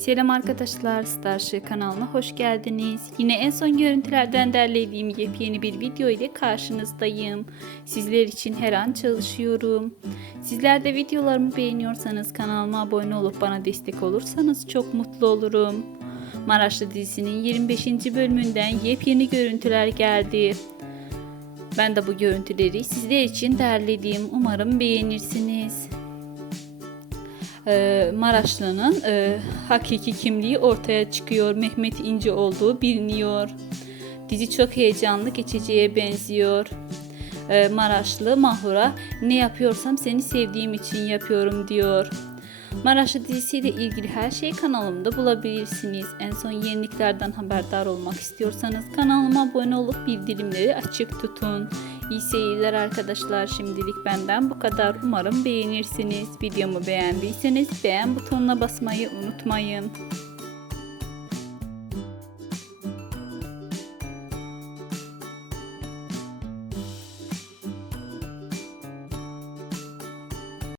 Selam arkadaşlar, Starship kanalına hoş geldiniz. Yine en son görüntülerden derlediğim yepyeni bir video ile karşınızdayım. Sizler için her an çalışıyorum. Sizler de videolarımı beğeniyorsanız kanalıma abone olup bana destek olursanız çok mutlu olurum. Maraşlı dizisinin 25. bölümünden yepyeni görüntüler geldi. Ben de bu görüntüleri sizler için derledim. Umarım beğenirsiniz. Ee, Maraşlı'nın e, hakiki kimliği ortaya çıkıyor. Mehmet İnce olduğu biliniyor. Dizi çok heyecanlı geçeceğe benziyor. Ee, Maraşlı Mahur'a ne yapıyorsam seni sevdiğim için yapıyorum diyor. Maraşlı dizisiyle ilgili her şeyi kanalımda bulabilirsiniz. En son yeniliklerden haberdar olmak istiyorsanız kanalıma abone olup bildirimleri açık tutun. İyi seyirler arkadaşlar. Şimdilik benden bu kadar. Umarım beğenirsiniz. Videomu beğendiyseniz beğen butonuna basmayı unutmayın.